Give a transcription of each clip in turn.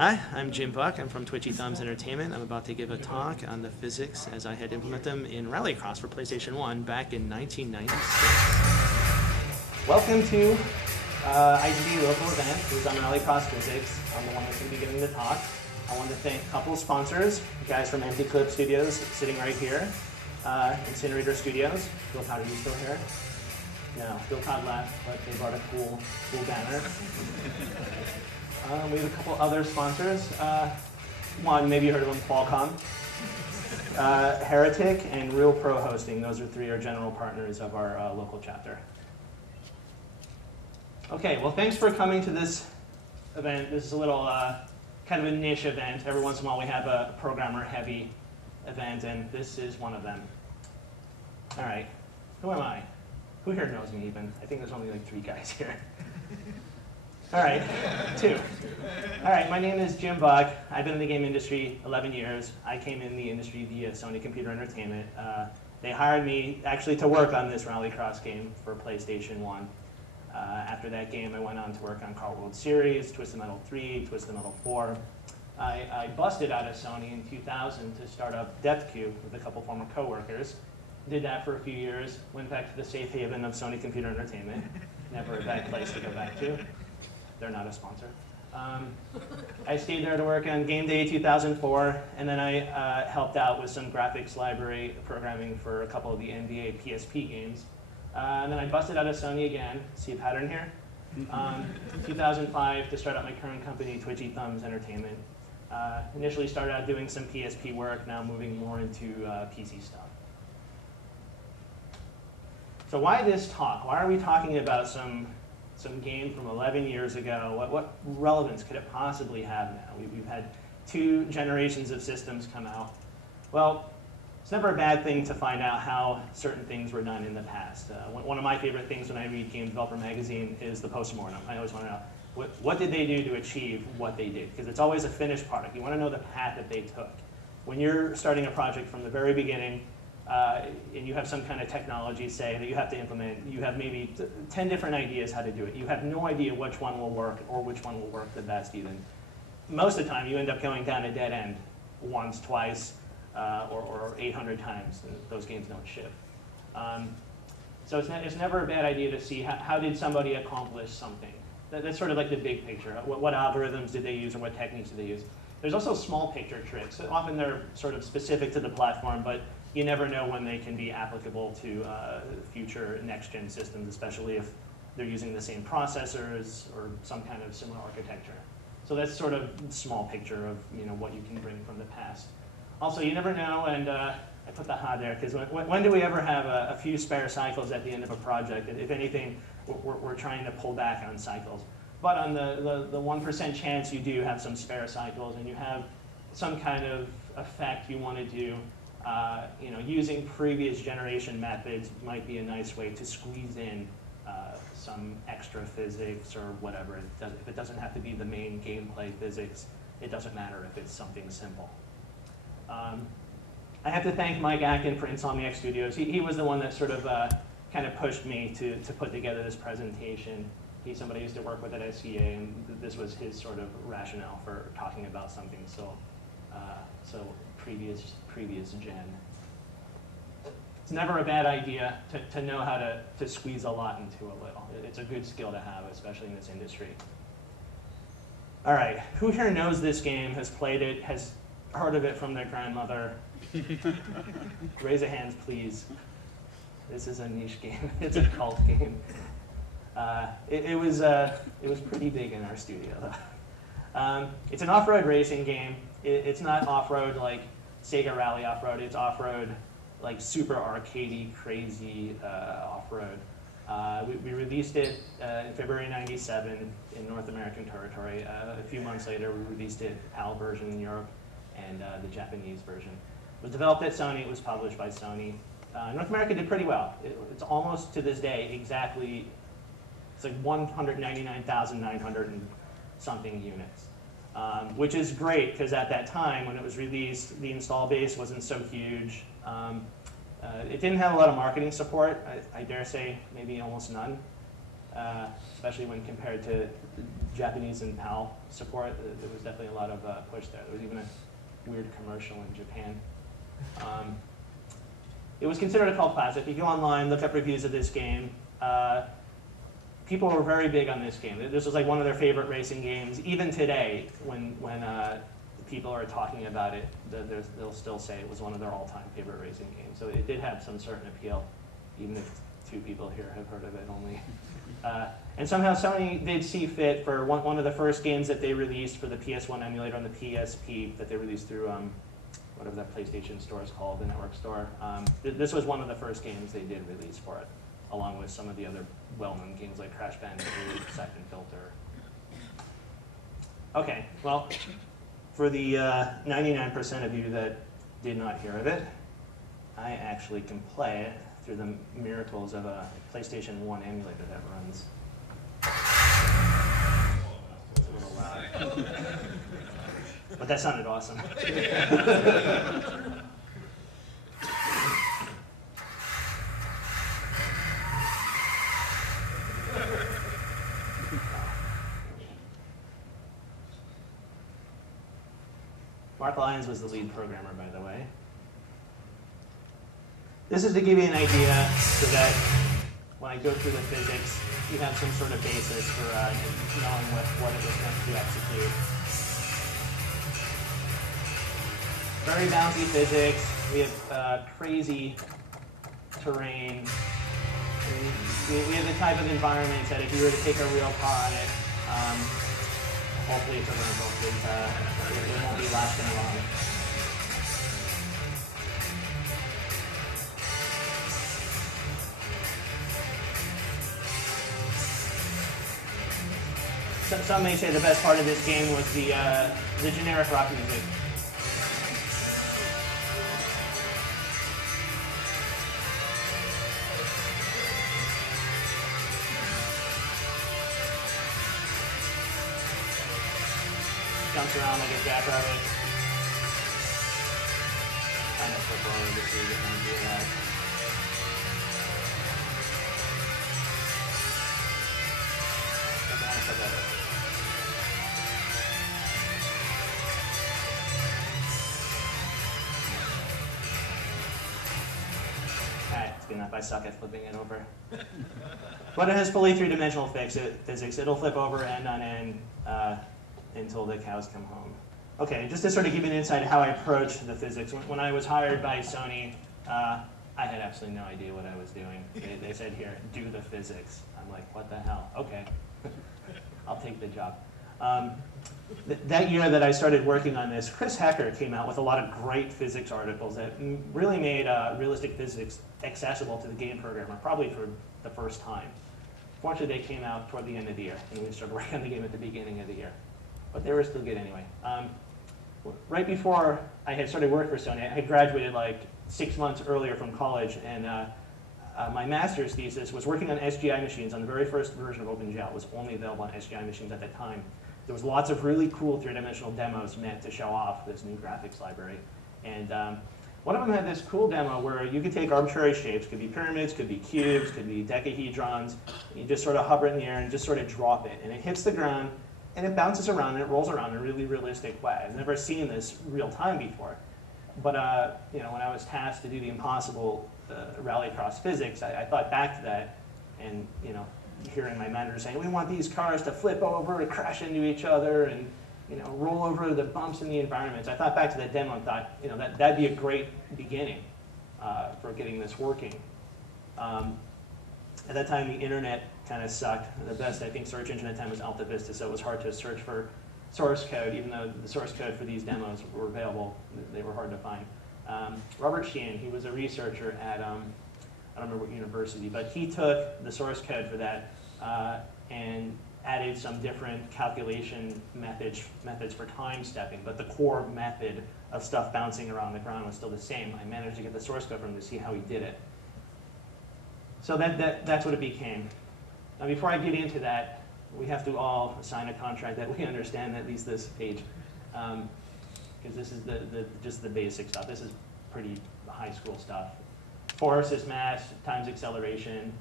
Hi, I'm Jim Buck. I'm from Twitchy Thumbs Entertainment. I'm about to give a talk on the physics as I had implemented them in Rallycross for PlayStation 1 back in 1996. Welcome to IGB local event. It was on Rallycross Physics. I'm the one that's going to be giving the talk. I want to thank a couple sponsors, the guys from Empty Clip Studios sitting right here, Incinerator Studios. Phil Todd, are you still here? No, Phil Todd left, but they brought a cool banner. We have a couple other sponsors. One, maybe you heard of them, Qualcomm, Heretic, and Real Pro Hosting. Those are three general partners of our local chapter. Okay, well, thanks for coming to this event. This is a little kind of a niche event. Every once in a while we have a programmer-heavy event, and this is one of them. All right, who am I? Who here knows me even? I think there's only like 3 guys here. All right, 2. All right, my name is Jim Buck. I've been in the game industry 11 years. I came in the industry via Sony Computer Entertainment. They hired me actually to work on this Rallycross game for PlayStation 1. After that game, I went on to work on Car World Series, Twisted Metal 3, Twisted Metal 4. I busted out of Sony in 2000 to start up DepthQ with a couple former coworkers. Did that for a few years, went back to the safe haven of Sony Computer Entertainment. Never a bad place to go back to. They're not a sponsor. I stayed there to work on Game Day 2004, and then I helped out with some graphics library programming for a couple of the NBA PSP games. And then I busted out of Sony again. See a pattern here? 2005 to start up my current company, Twitchy Thumbs Entertainment. Initially started out doing some PSP work, now moving more into PC stuff. So why this talk? Why are we talking about some game from 11 years ago? What relevance could it possibly have now? We've had 2 generations of systems come out. Well, it's never a bad thing to find out how certain things were done in the past. One of my favorite things when I read Game Developer Magazine is the postmortem. I always want to know, what did they do to achieve what they did? Because it's always a finished product. You want to know the path that they took. When you're starting a project from the very beginning, and you have some kind of technology, say, that you have to implement, you have maybe 10 different ideas how to do it. You have no idea which one will work or which one will work the best even. Most of the time, you end up going down a dead end once, twice, or 800 times. Those games don't ship. So it's never a bad idea to see how did somebody accomplish something. That's sort of like the big picture. What algorithms did they use or what techniques did they use? There's also small picture tricks. Often they're sort of specific to the platform, but you never know when they can be applicable to future next-gen systems, especially if they're using the same processors or some kind of similar architecture. So that's sort of small picture of what you can bring from the past. Also, you never know, and I put the ha there, because when do we ever have a few spare cycles at the end of a project? If anything, we're trying to pull back on cycles. But on the 1% chance you do have some spare cycles and you have some kind of effect you want to do, using previous generation methods might be a nice way to squeeze in some extra physics or whatever. If it doesn't have to be the main gameplay physics, it doesn't matter if it's something simple. I have to thank Mike Atkin for Insomniac Studios. He was the one that sort of kind of pushed me to put together this presentation. He's somebody I used to work with at SCA, and this was his sort of rationale for talking about something so previous gen. It's never a bad idea to know how to squeeze a lot into a little. It's a good skill to have, especially in this industry. All right, who here knows this game, has played it, has heard of it from their grandmother? Raise your hands, please. This is a niche game. It's a cult game. It was pretty big in our studio, though. It's an off-road racing game. It's not off-road like Sega Rally off-road. It's off-road like super arcadey, crazy off-road. We released it in February '97 in North American territory. A few months later, we released it PAL version in Europe and the Japanese version. It was developed at Sony. It was published by Sony. North America did pretty well. It's almost to this day exactly, it's like 199,900 and something units, which is great because at that time when it was released, the install base wasn't so huge. It didn't have a lot of marketing support. I dare say maybe almost none. especially when compared to Japanese and PAL support. There was definitely a lot of push there. There was even a weird commercial in Japan. It was considered a cult classic. If you go online, look up reviews of this game, people were very big on this game. This was like one of their favorite racing games. Even today, when people are talking about it, they'll still say it was one of their all-time favorite racing games. So it did have some certain appeal, even if 2 people here have heard of it only. And somehow Sony did see fit for one of the first games that they released for the PS1 emulator on the PSP that they released through whatever that PlayStation store is called, the network store. This was one of the first games they did release for it, along with some of the other well-known games like Crash Bandicoot, Siphon Filter. Okay, well, for the 99% of you that did not hear of it, I actually can play it through the miracles of a PlayStation 1 emulator that runs. It's a little loud. But that sounded awesome. Mark Lyons was the lead programmer, by the way. This is to give you an idea so that when I go through the physics, you have some sort of basis for knowing what it was meant to execute. Very bouncy physics. We have crazy terrain. We have the type of environments that if you were to take a real car on it, hopefully it's a rental because it won't be lasting long. Some may say the best part of this game was the generic rock music. Jumps around like a jackrabbit. Kind of flip over to see if you can do that. Alright, it's good enough. I suck at flipping it over. But it has fully three-dimensional physics. It'll flip over end on end until the cows come home. Okay, just to sort of give you an insight of how I approach the physics. When I was hired by Sony, I had absolutely no idea what I was doing. They said, here, do the physics. I'm like, what the hell? Okay, I'll take the job. That year that I started working on this, Chris Hecker came out with a lot of great physics articles that really made realistic physics accessible to the game programmer, probably for the first time. Fortunately, they came out toward the end of the year, and we started working on the game at the beginning of the year. But they were still good anyway. Right before I had started work for Sony, I had graduated like 6 months earlier from college, and my master's thesis was working on SGI machines on the very first version of OpenGL. It was only available on SGI machines at that time. There was lots of really cool three-dimensional demos meant to show off this new graphics library. And one of them had this cool demo where you could take arbitrary shapes, could be pyramids, could be cubes, could be dodecahedrons. You just sort of hover it in the air and just sort of drop it. And it hits the ground, and it bounces around, and it rolls around in a really realistic way. I've never seen this real time before. But you know, when I was tasked to do the impossible rallycross physics, I thought back to that, and you know, hearing my manager saying, we want these cars to flip over and crash into each other and you know, roll over the bumps in the environments. I thought back to that demo and thought, you know, that'd be a great beginning for getting this working. At that time, the internet kind of sucked. The best, I think, search engine at the time was Alta Vista, so it was hard to search for source code, even though the source code for these demos were available. They were hard to find. Robert Sheehan, he was a researcher at, I don't remember what university, but he took the source code for that and added some different calculation methods for time stepping, but the core method of stuff bouncing around the ground was still the same. I managed to get the source code from him to see how he did it. So that's what it became. Now before I get into that, we have to all sign a contract that we understand at least this page, because this is just the basic stuff. This is pretty high school stuff. force is mass times acceleration.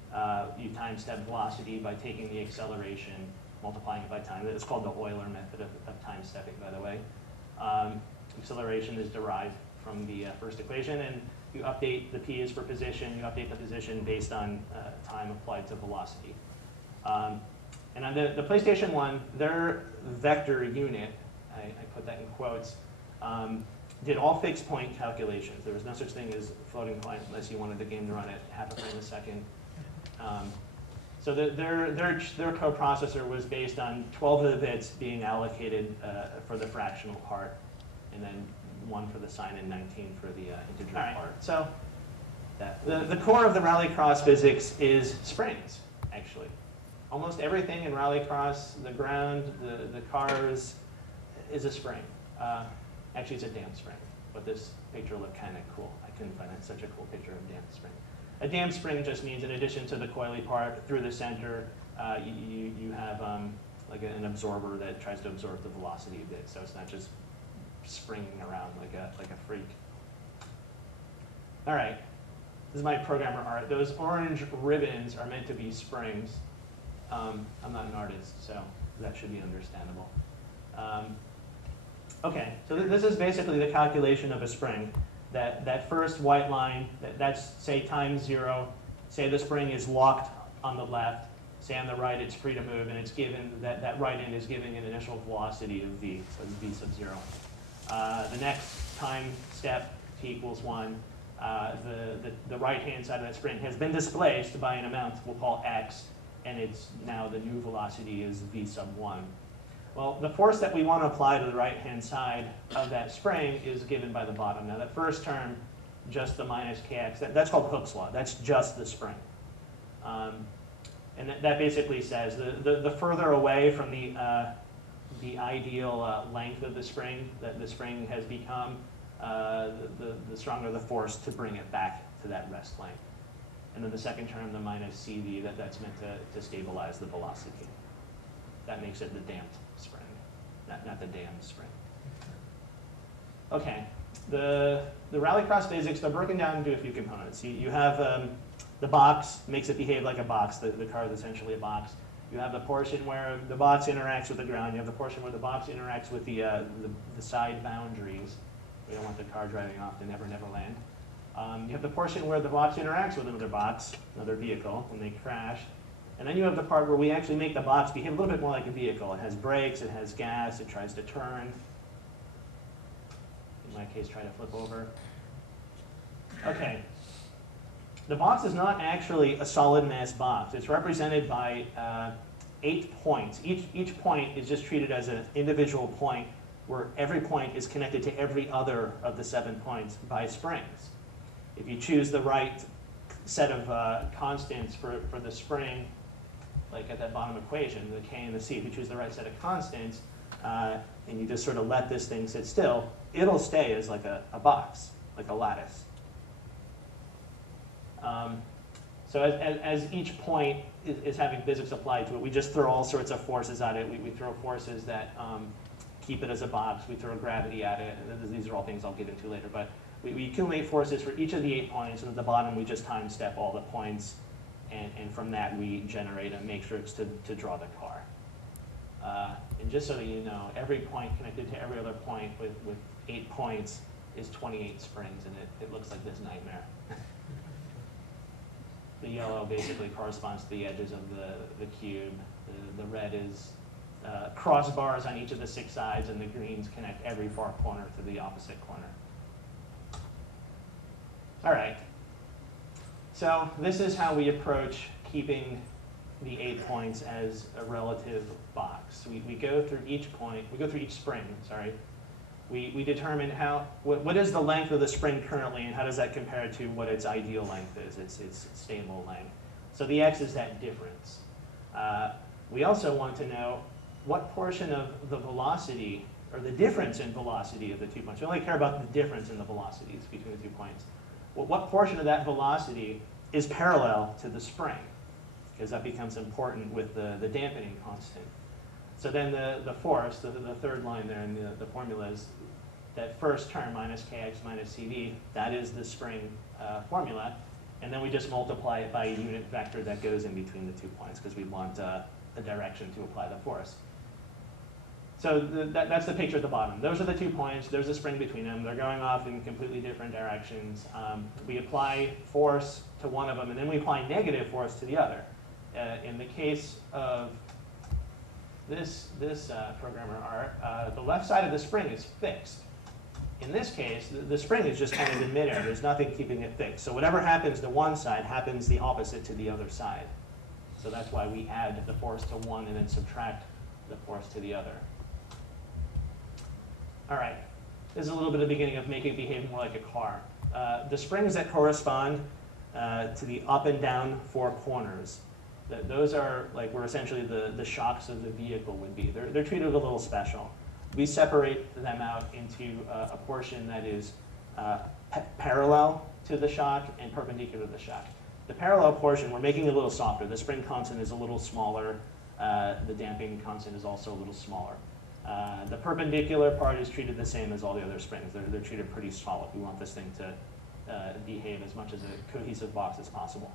You time step velocity by taking the acceleration, multiplying it by time. It's called the Euler method of time stepping, by the way. Acceleration is derived from the first equation, and you update the p is for position. You update the position based on time applied to velocity. And on the PlayStation 1, their vector unit, I put that in quotes, did all fixed point calculations. There was no such thing as floating point unless you wanted the game to run at half a frame a second. So their coprocessor was based on 12 of the bits being allocated for the fractional part, and then 1 for the sine and 19 for the integer part. So the core of the rallycross physics is springs, actually. Almost everything in rallycross, the ground, the cars, is a spring. Actually, it's a damp spring, but this picture looked kind of cool. I couldn't find such a cool picture of damp spring. A damp spring just means, in addition to the coily part through the center, you have like an absorber that tries to absorb the velocity a bit, so it's not just springing around like a freak. All right, this is my programmer art. Those orange ribbons are meant to be springs. I'm not an artist, so that should be understandable. Okay, so this is basically the calculation of a spring. That first white line, that's, say, time 0. Say the spring is locked on the left. Say on the right it's free to move, and it's given, that right end is giving an initial velocity of v, so it's v sub 0. The next time step, t equals 1. The right-hand side of that spring has been displaced by an amount we'll call x, and it's now the new velocity is v sub 1. Well, the force that we want to apply to the right-hand side of that spring is given by the bottom. Now, that first term, just the minus kx, that's called Hooke's law. That's just the spring. And that basically says the further away from the ideal length of the spring that the spring has become, the stronger the force to bring it back to that rest length. And then the second term, the minus CV, that's meant to stabilize the velocity. That makes it the damped spring, not the damned spring. Okay, the rallycross physics, they're broken down into a few components. You have the box, makes it behave like a box. The car is essentially a box. You have the portion where the box interacts with the ground. You have the portion where the box interacts with the side boundaries. We don't want the car driving off to Never Never Land. You have the portion where the box interacts with another box, another vehicle, when they crash. And then you have the part where we actually make the box behave a little bit more like a vehicle. It has brakes, it has gas, it tries to turn. In my case, try to flip over. Okay. The box is not actually a solid mass box. It's represented by 8 points. Each point is just treated as an individual point where every point is connected to every other of the 7 points by springs. If you choose the right set of constants for the spring, like at that bottom equation, the k and the c, if you choose the right set of constants, and you just sort of let this thing sit still, it'll stay as like a box, like a lattice. So as each point is having physics applied to it, we just throw all sorts of forces at it. We throw forces that keep it as a box. We throw gravity at it. And these are all things I'll get into later. But we accumulate forces for each of the 8 points, and at the bottom we just time step all the points, and from that we generate a matrix to draw the car. And just so that you know, every point connected to every other point with 8 points is 28 springs, and it looks like this nightmare. The yellow basically corresponds to the edges of the cube. The red is crossbars on each of the 6 sides, and the greens connect every far corner to the opposite corner. All right. So this is how we approach keeping the 8 points as a relative box. We go through each point, we go through each spring, sorry. We determine what is the length of the spring currently, and how does that compare to what its ideal length is, its stable length. So the x is that difference. We also want to know what portion of the velocity, or the difference in velocity of the 2 points. We only care about the difference in the velocities between the 2 points. Well, what portion of that velocity is parallel to the spring? Because that becomes important with the dampening constant. So then the force, the third line there in the formula is that first term, minus kx minus cv, that is the spring formula. And then we just multiply it by a unit vector that goes in between the 2 points because we want the direction to apply the force. So that's the picture at the bottom. Those are the 2 points. There's a spring between them. They're going off in completely different directions. We apply force to one of them, and then we apply negative force to the other. In the case of this programmer art, the left side of the spring is fixed. In this case, the spring is just kind of in midair. There's nothing keeping it fixed. So whatever happens to one side happens the opposite to the other side. So that's why we add the force to one and then subtract the force to the other. All right, this is a little bit of the beginning of making it behave more like a car. The springs that correspond to the up and down 4 corners, those are like where essentially the shocks of the vehicle would be. They're treated a little special. We separate them out into a portion that is parallel to the shock and perpendicular to the shock. The parallel portion, we're making it a little softer. The spring constant is a little smaller. The damping constant is also a little smaller. The perpendicular part is treated the same as all the other springs. They're treated pretty solid. We want this thing to behave as much as a cohesive box as possible.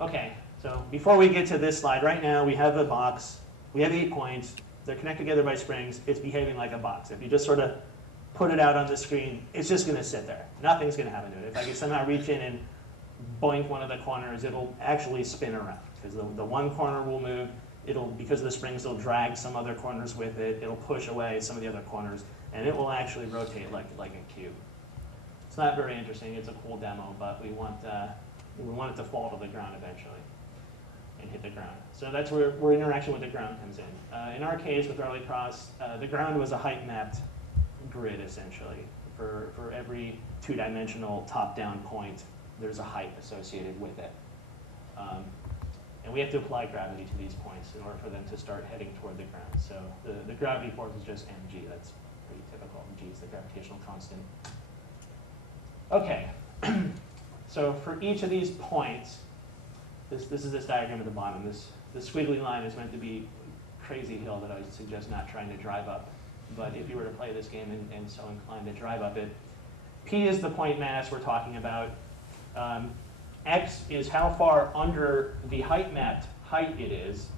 Okay, so before we get to this slide, right now we have a box. We have 8 points. They're connected together by springs. It's behaving like a box. If you just sort of put it out on the screen, it's just going to sit there. Nothing's going to happen to it. If I can somehow reach in and boink one of the corners, it'll actually spin around because the one corner will move. Because of the springs, it'll drag some other corners with it. It'll push away some of the other corners, and it will actually rotate like a cube. It's not very interesting. It's a cool demo, but we want it to fall to the ground eventually and hit the ground. So that's where interaction with the ground comes in. In our case, with Rallycross, the ground was a height-mapped grid, essentially. For every 2-dimensional top-down point, there's a height associated with it. And we have to apply gravity to these points in order for them to start heading toward the ground. So the gravity force is just mg. That's pretty typical. G is the gravitational constant. Okay, so for each of these points, this is this diagram at the bottom. This squiggly line is meant to be a crazy hill that I would suggest not trying to drive up. But if you were to play this game and so inclined to drive up it, P is the point mass we're talking about. X is how far under the height-mapped height it is.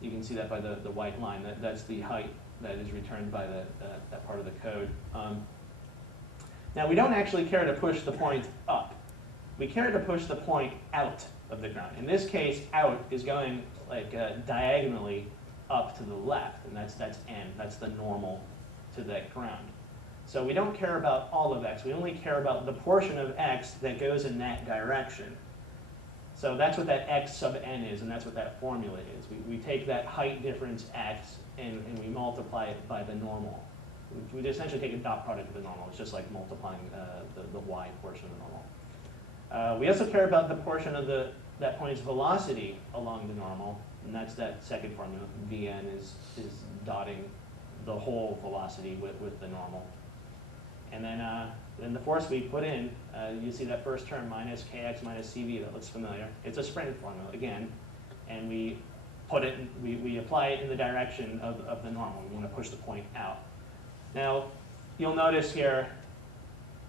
You can see that by the white line. That's the height that is returned by that part of the code. Now, we don't actually care to push the point up. We care to push the point out of the ground. In this case, out is going like diagonally up to the left, and that's n. That's the normal to that ground. So we don't care about all of x. We only care about the portion of x that goes in that direction. So that's what that x sub n is, and that's what that formula is. We take that height difference x, and we multiply it by the normal. We essentially take a dot product of the normal. It's just like multiplying the y portion of the normal. We also care about the portion of that point's velocity along the normal, and that's that second formula. Vn is dotting the whole velocity with the normal. And then the force we put in, you see that first term, minus kx minus cv, that looks familiar. It's a spring formula, again, and we apply it in the direction of the normal. We want to push the point out. Now, you'll notice here,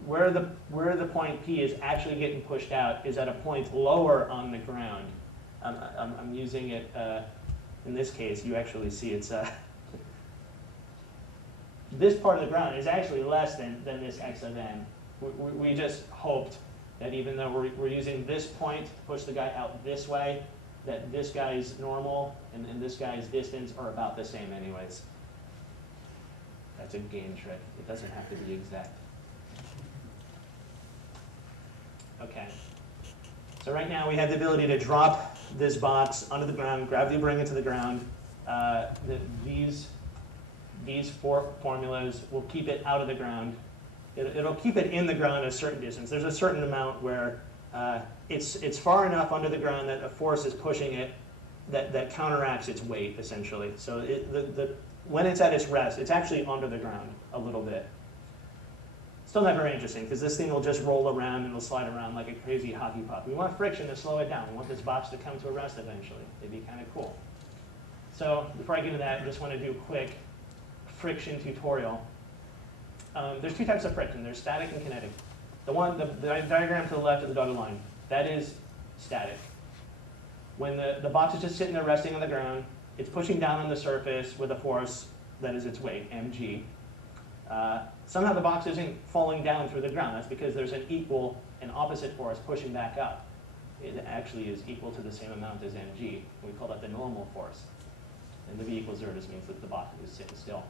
where the point P is actually getting pushed out is at a point lower on the ground. I'm using it, in this case, you actually see it's this part of the ground is actually less than this x of n. We just hoped that even though we're using this point to push the guy out this way, that this guy's normal and this guy's distance are about the same anyways. That's a game trick. It doesn't have to be exact. Okay. So right now we have the ability to drop this box onto the ground, gravity bring it to the ground. These 4 formulas will keep it out of the ground. It'll keep it in the ground a certain distance. There's a certain amount where it's far enough under the ground that a force is pushing it that counteracts its weight, essentially. So when it's at its rest, it's actually under the ground a little bit. Still not very interesting, because this thing will just roll around and it'll slide around like a crazy hockey puck. We want friction to slow it down. We want this box to come to a rest eventually. It'd be kind of cool. So before I get into that, I just want to do a quick friction tutorial. There's 2 types of friction. There's static and kinetic. The diagram to the left of the dotted line, that is static. When the box is just sitting there resting on the ground, it's pushing down on the surface with a force that is its weight, mg. Somehow the box isn't falling down through the ground. That's because there's an equal and opposite force pushing back up. It actually is equal to the same amount as mg. We call that the normal force. And the v equals 0 just means that the box is sitting still.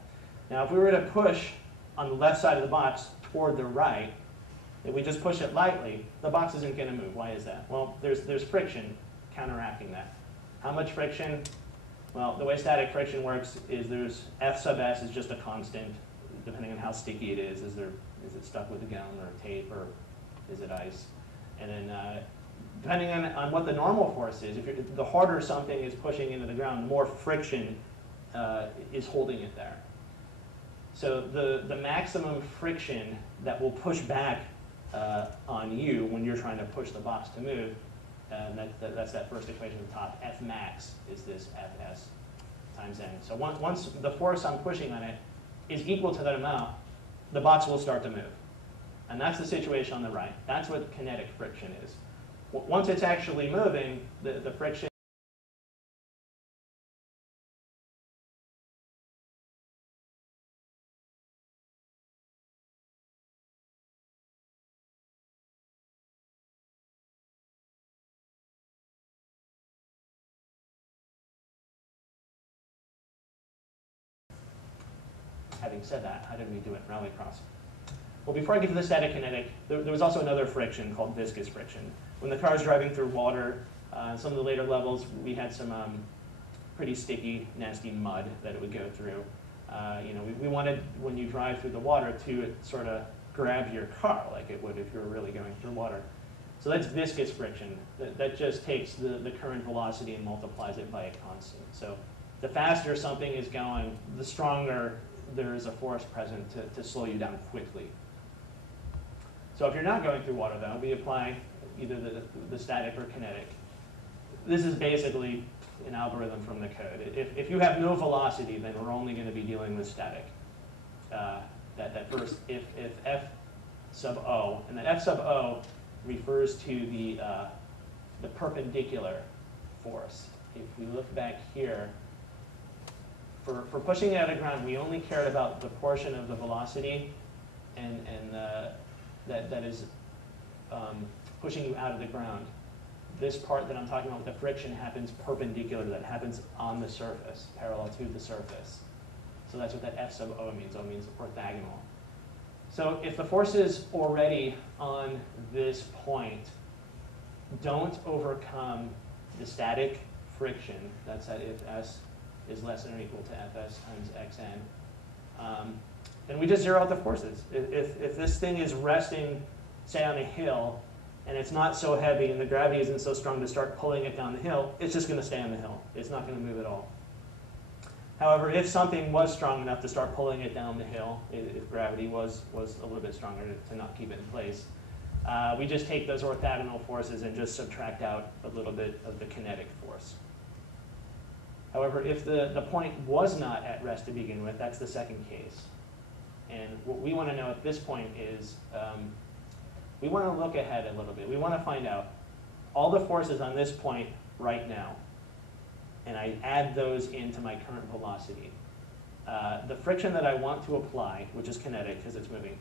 Now, if we were to push on the left side of the box toward the right, if we just push it lightly, the box isn't going to move. Why is that? Well, there's friction counteracting that. How much friction? Well, the way static friction works is there's F sub s is just a constant, depending on how sticky it is. Is it stuck with a gum or tape, or is it ice? And then depending on what the normal force is, the harder something is pushing into the ground, the more friction is holding it there. So the maximum friction that will push back on you when you're trying to push the box to move, that's that first equation at the top. F max is this Fs times n. So once the force I'm pushing on it is equal to that amount, the box will start to move. And that's the situation on the right. That's what kinetic friction is. Once it's actually moving, the friction Having said that, how did we do it? Rallycross. Well, before I get to the static kinetic, there was also another friction called viscous friction. When the car is driving through water, some of the later levels, we had some pretty sticky, nasty mud that it would go through. We wanted, when you drive through the water, to sort of grab your car like it would if you were really going through water. So that's viscous friction. That just takes the current velocity and multiplies it by a constant. So the faster something is going, the stronger there is a force present to slow you down quickly. So if you're not going through water, though, we apply either the static or kinetic. This is basically an algorithm from the code. If you have no velocity, then we're only going to be dealing with static. That first, if F sub O, and that F sub O refers to the perpendicular force. If we look back here, for pushing it out of the ground, we only cared about the portion of the velocity and that is pushing you out of the ground. This part that I'm talking about with the friction happens perpendicular, that happens on the surface, parallel to the surface. So that's what that F sub O means. O means orthogonal. So if the forces already on this point don't overcome the static friction, that's that if S is less than or equal to Fs times Xn, then we just zero out the forces. If this thing is resting, say, on a hill, and it's not so heavy and the gravity isn't so strong to start pulling it down the hill, it's just going to stay on the hill. It's not going to move at all. However, if something was strong enough to start pulling it down the hill, if gravity was a little bit stronger to not keep it in place, we just take those orthogonal forces and just subtract out a little bit of the kinetic force. However, if the point was not at rest to begin with, that's the second case. And what we want to know at this point is, we want to look ahead a little bit. We want to find out all the forces on this point right now, and I add those into my current velocity. The friction that I want to apply, which is kinetic because it's moving,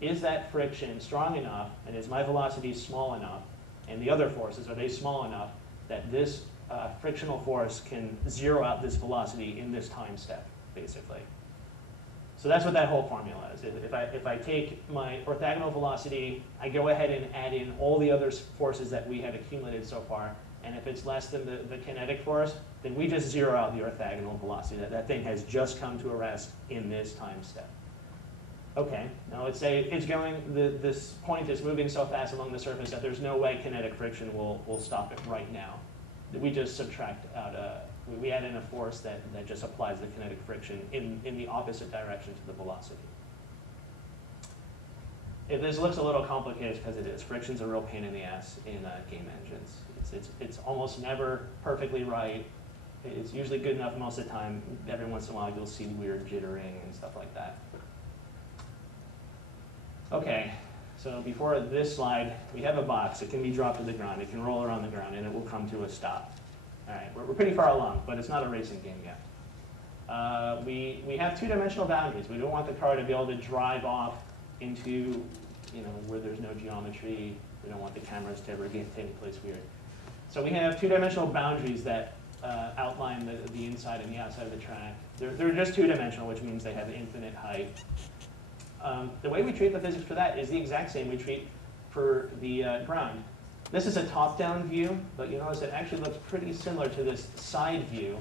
is that friction strong enough, and is my velocity small enough, and the other forces, are they small enough that this frictional force can zero out this velocity in this time step, basically. So that's what that whole formula is. If I take my orthogonal velocity, I go ahead and add in all the other forces that we have accumulated so far, and if it's less than the kinetic force, then we just zero out the orthogonal velocity. That thing has just come to a rest in this time step. Okay, now let's say it's going, this point is moving so fast along the surface that there's no way kinetic friction will stop it right now. We just subtract out we add in a force that just applies the kinetic friction in the opposite direction to the velocity. If this looks a little complicated, because it is. Friction's a real pain in the ass in game engines. It's almost never perfectly right. It's usually good enough most of the time. Every once in a while you'll see weird jittering and stuff like that. Okay, So before this slide, we have a box. It can be dropped to the ground. It can roll around the ground, and it will come to a stop. All right, we're pretty far along, but it's not a racing game yet. We have two-dimensional boundaries. We don't want the car to be able to drive off into, where there's no geometry. We don't want the cameras to ever take place weird. So we have two-dimensional boundaries that outline the inside and the outside of the track. They're just two-dimensional, which means they have infinite height. The way we treat the physics for that is the exact same we treat for the ground. This is a top-down view, but you notice it actually looks pretty similar to this side view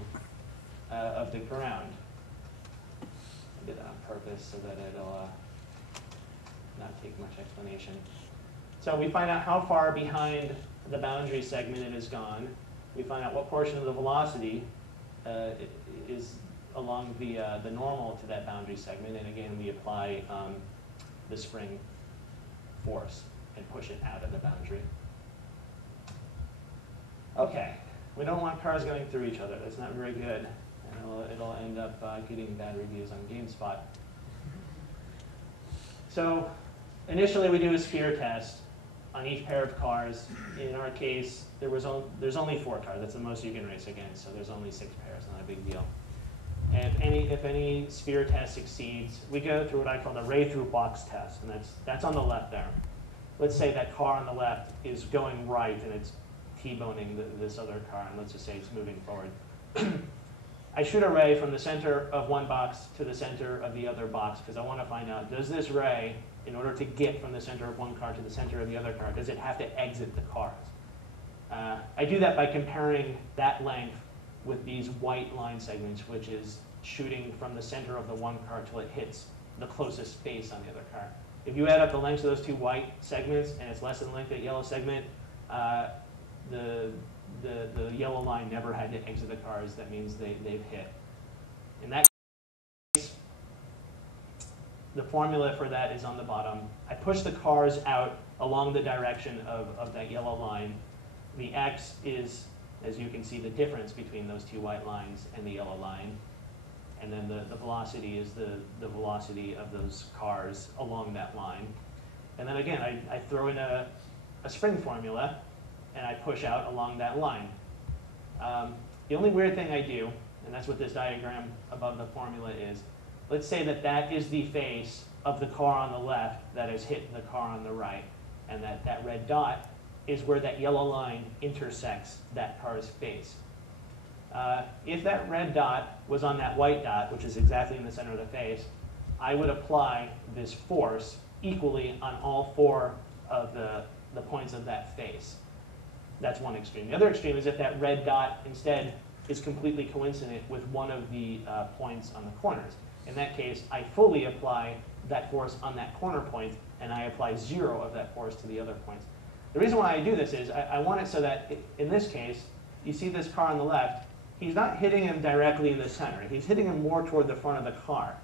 of the ground. I did that on purpose so that it'll not take much explanation. So we find out how far behind the boundary segment it has gone. We find out what portion of the velocity is along the normal to that boundary segment, and again we apply the spring force and push it out of the boundary. Okay, we don't want cars going through each other. That's not very good, and it'll end up getting bad reviews on GameSpot. So initially we do a sphere test on each pair of cars. In our case, there's only 4 cars. That's the most you can race against, so there's only 6 pairs, not a big deal. And if any sphere test succeeds, we go through what I call the ray through box test, and that's on the left there. Let's say that car on the left is going right and it's T-boning this other car, and let's just say it's moving forward. I shoot a ray from the center of one box to the center of the other box because I want to find out, does this ray, in order to get from the center of one car to the center of the other car, does it have to exit the cars? I do that by comparing that length with these white line segments, which is shooting from the center of the one car till it hits the closest face on the other car. If you add up the lengths of those 2 white segments and it's less than the length of the yellow segment, the yellow line never had to exit the cars. That means they've hit. In that case, the formula for that is on the bottom. I push the cars out along the direction of that yellow line. The x is, as you can see, the difference between those 2 white lines and the yellow line. And then the velocity is the velocity of those cars along that line. And then again, I throw in a spring formula, and I push out along that line. The only weird thing I do, and that's what this diagram above the formula is, let's say that is the face of the car on the left that has hit the car on the right, and that red dot is where that yellow line intersects that car's face. If that red dot was on that white dot, which is exactly in the center of the face, I would apply this force equally on all 4 of the points of that face. That's one extreme. The other extreme is if that red dot instead is completely coincident with one of the points on the corners. In that case, I fully apply that force on that corner point, and I apply 0 of that force to the other points. The reason why I do this is I want it so that, in this case, you see this car on the left, he's not hitting him directly in the center. He's hitting him more toward the front of the car.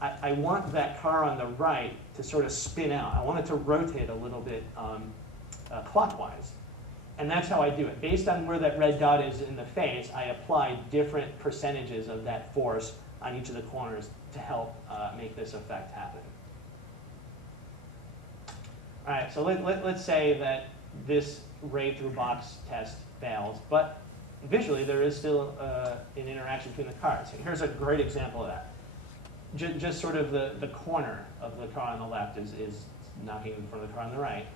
I want that car on the right to sort of spin out. I want it to rotate a little bit clockwise. And that's how I do it. Based on where that red dot is in the face, I apply different percentages of that force on each of the corners to help make this effect happen. All right, so let's say that this ray through box test fails, but visually there is still an interaction between the cars. Here's a great example of that. Just sort of the corner of the car on the left is knocking in front of the car on the right.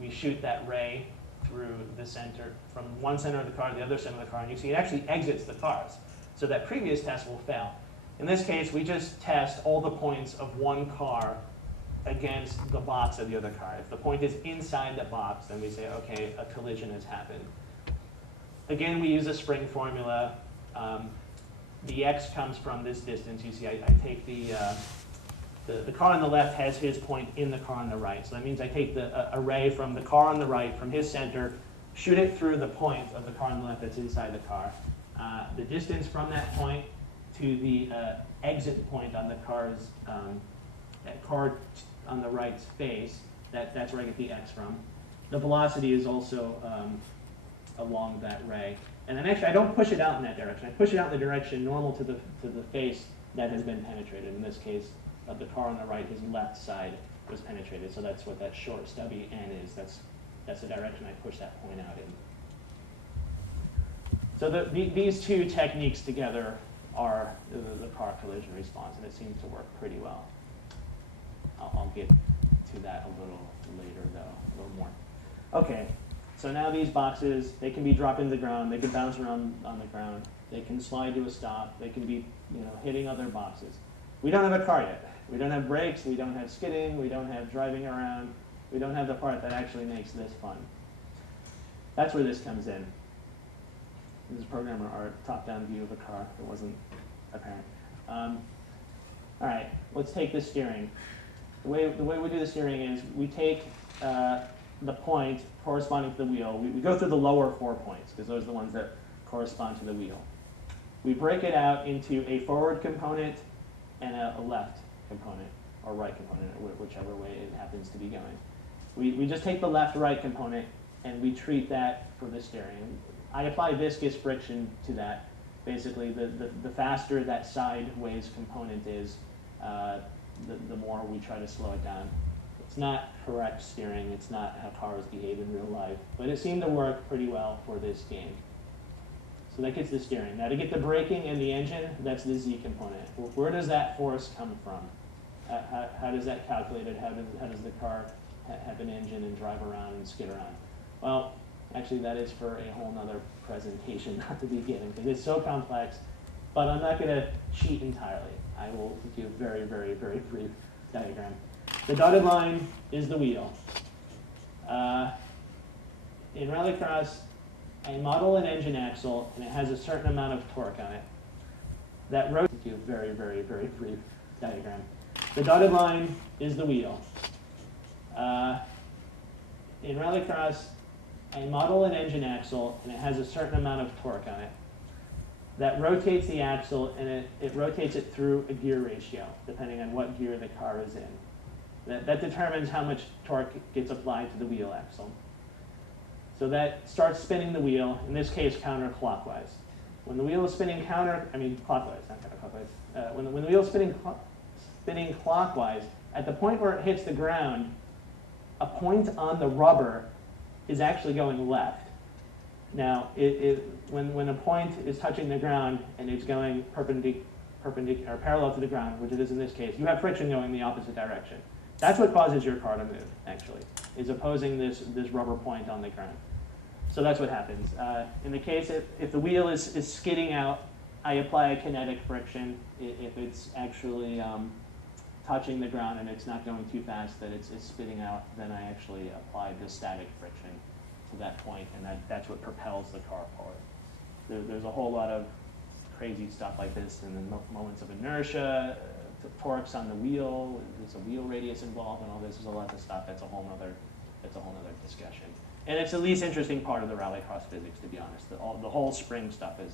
We shoot that ray through the center, from one center of the car to the other center of the car, and you see it actually exits the cars. So that previous test will fail. In this case, we just test all the points of one car against the box of the other car. If the point is inside the box, then we say, okay, a collision has happened. Again, we use a spring formula. The x comes from this distance. You see, I take the car on the left has his point in the car on the right. So that means I take a ray from the car on the right, from his center, shoot it through the point of the car on the left that's inside the car. The distance from that point to the exit point on the car's, that car on the right's face, that's where I get the x from. The velocity is also along that ray. And then actually I don't push it out in that direction. I push it out in the direction normal to the face that has been penetrated. In this case, of the car on the right, his left side was penetrated. So that's what that short stubby N is. That's the direction I push that point out in. So these two techniques together are the car collision response, and it seems to work pretty well. I'll get to that a little later, though, a little more. Okay, so now these boxes, they can be dropped into the ground, they can bounce around on the ground, they can slide to a stop, they can be hitting other boxes. We don't have a car yet. We don't have brakes, we don't have skidding, we don't have driving around, we don't have the part that actually makes this fun. That's where this comes in. This is programmer art, top-down view of a car. It wasn't apparent. All right, let's take the steering. The way we do the steering is we take the point corresponding to the wheel. We go through the lower 4 points, because those are the ones that correspond to the wheel. We break it out into a forward component and a left component, or right component, whichever way it happens to be going. We just take the left-right component, and we treat that for the steering. I apply viscous friction to that. Basically, the faster that sideways component is, the more we try to slow it down. It's not correct steering. It's not how cars behave in real life. But it seemed to work pretty well for this game. So that gets the steering. Now to get the braking and the engine, that's the Z component. Where does that force come from? How does that calculated? How does the car have an engine and drive around and skid around? Well, actually, that is for a whole nother presentation, not the beginning, because it's so complex. But I'm not going to cheat entirely. I will do a very, very, very brief diagram. The dotted line is the wheel. In rallycross, I model an engine axle, and it has a certain amount of torque on it. That rotates. Do a very, very, very brief diagram. The dotted line is the wheel. In rallycross, I model an engine axle, and it has a certain amount of torque on it. That rotates the axle, and it rotates it through a gear ratio, depending on what gear the car is in. That determines how much torque gets applied to the wheel axle. So that starts spinning the wheel, in this case counterclockwise. When the wheel is spinning clockwise, not counterclockwise. When the wheel is spinning clockwise, at the point where it hits the ground, a point on the rubber is actually going left. Now, when a point is touching the ground and it's going perpendicular or parallel to the ground, which it is in this case, you have friction going in the opposite direction. That's what causes your car to move, actually, is opposing this rubber point on the ground. So that's what happens. In the case, if the wheel is skidding out, I apply a kinetic friction. If it's actually touching the ground and it's not going too fast that it's spitting out, then I actually apply the static friction to that point, and that's what propels the car forward. There's a whole lot of crazy stuff like this in the moments of inertia, the torques on the wheel, there's a wheel radius involved, and all this. There's a lot of stuff. That's a whole nother discussion. And it's the least interesting part of the rallycross physics, to be honest. The whole spring stuff is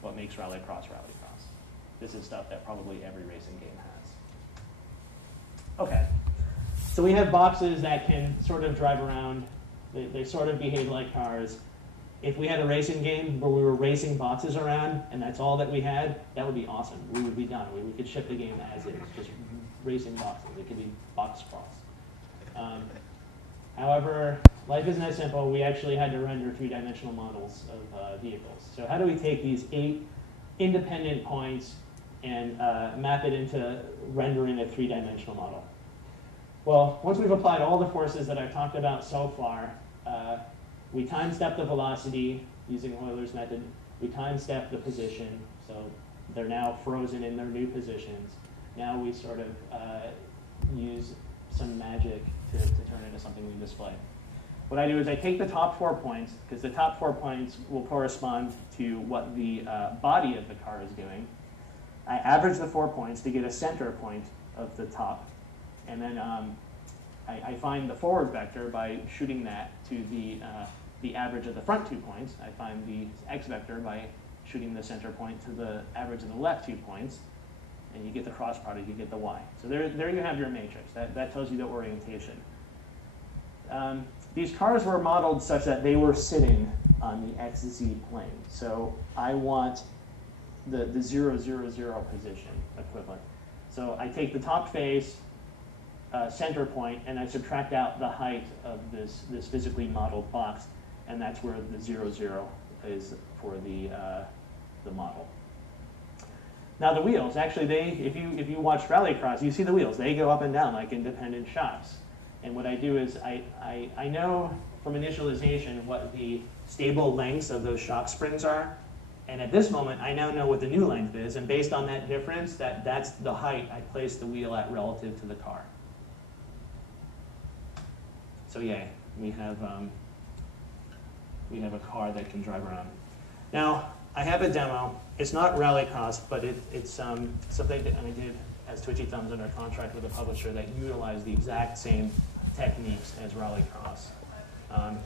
what makes rallycross. This is stuff that probably every racing game has. Okay, so we have boxes that can sort of drive around. They sort of behave like cars. If we had a racing game where we were racing boxes around and that's all that we had, that would be awesome. We would be done. We could ship the game as is, just racing boxes. It could be box crawls. However, life isn't that simple. We actually had to render three-dimensional models of vehicles. So how do we take these 8 independent points and map it into rendering a three-dimensional model? Well, once we've applied all the forces that I've talked about so far, we time-step the velocity using Euler's method. We time-step the position, so they're now frozen in their new positions. Now we sort of use some magic to turn it into something we display. What I do is I take the top 4 points, because the top 4 points will correspond to what the body of the car is doing. I average the 4 points to get a center point of the top, and then I find the forward vector by shooting that to the average of the front 2 points. I find the x vector by shooting the center point to the average of the left 2 points, and you get the cross product, you get the y. So there you have your matrix. That tells you the orientation. These cars were modeled such that they were sitting on the XZ plane. So I want the 0, 0, 0 position equivalent. So I take the top face, center point, and I subtract out the height of this physically modeled box, and that's where the 0, 0 is for the model. Now the wheels, actually, if you watch rallycross, you see the wheels. They go up and down like independent shocks. And what I do is I know from initialization what the stable lengths of those shock springs are. And at this moment, I now know what the new length is. And based on that difference, that's the height I place the wheel at relative to the car. So yeah, we have a car that can drive around. Now, I have a demo. It's not rallycross, but it's something that I did as Twitchy Thumbs under contract with a publisher that utilized the exact same techniques as rallycross.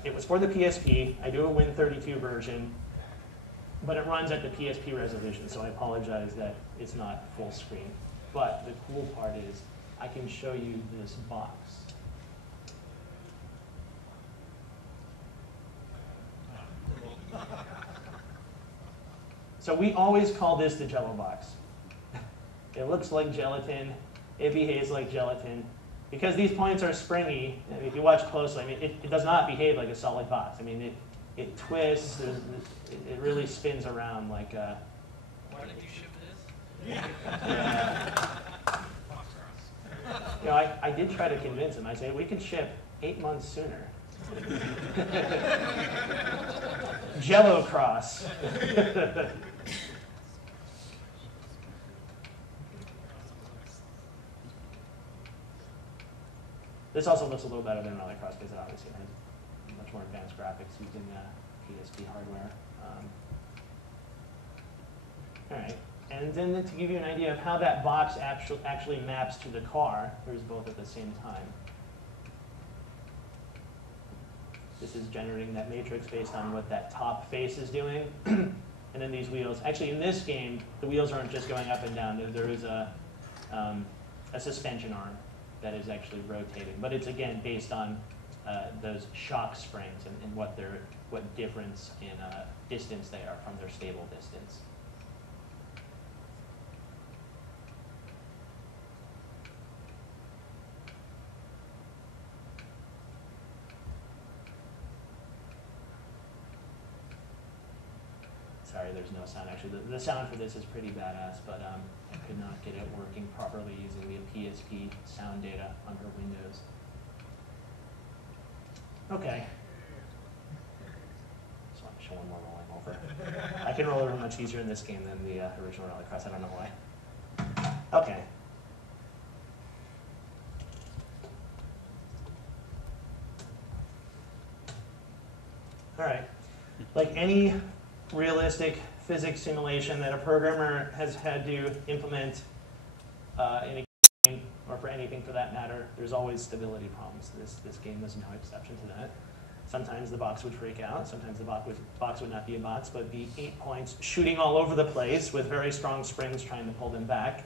It was for the PSP. I do a Win32 version, but it runs at the PSP resolution, so I apologize that it's not full screen. But the cool part is I can show you this box. So we always call this the Jello box. It looks like gelatin. It behaves like gelatin. Because these points are springy, I mean, if you watch closely, I mean, it does not behave like a solid box. I mean, it twists, it really spins around like a... Why did you ship this? Yeah. You know, I did try to convince him. I said, we could ship 8 months sooner. Jello cross. This also looks a little better than rallycross because it obviously has much more advanced graphics using PSP hardware. All right, and then to give you an idea of how that box actually maps to the car, here's both at the same time. This is generating that matrix based on what that top face is doing. And then these wheels. Actually, in this game, the wheels aren't just going up and down. There is a suspension arm that is actually rotating. But it's, again, based on those shock springs and what difference in distance they are from their stable distance. Sorry, there's no sound. Actually, the sound for this is pretty badass, but I could not get it working properly using the PSP sound data under Windows. Okay. Just want to show one more rolling over. I can roll over much easier in this game than the original Rallycross. I don't know why. Okay. All right. Like any realistic physics simulation that a programmer has had to implement in a game, or for anything for that matter, there's always stability problems. This game is no exception to that. Sometimes the box would freak out. Sometimes the box would not be a box, but be 8 points shooting all over the place with very strong springs trying to pull them back.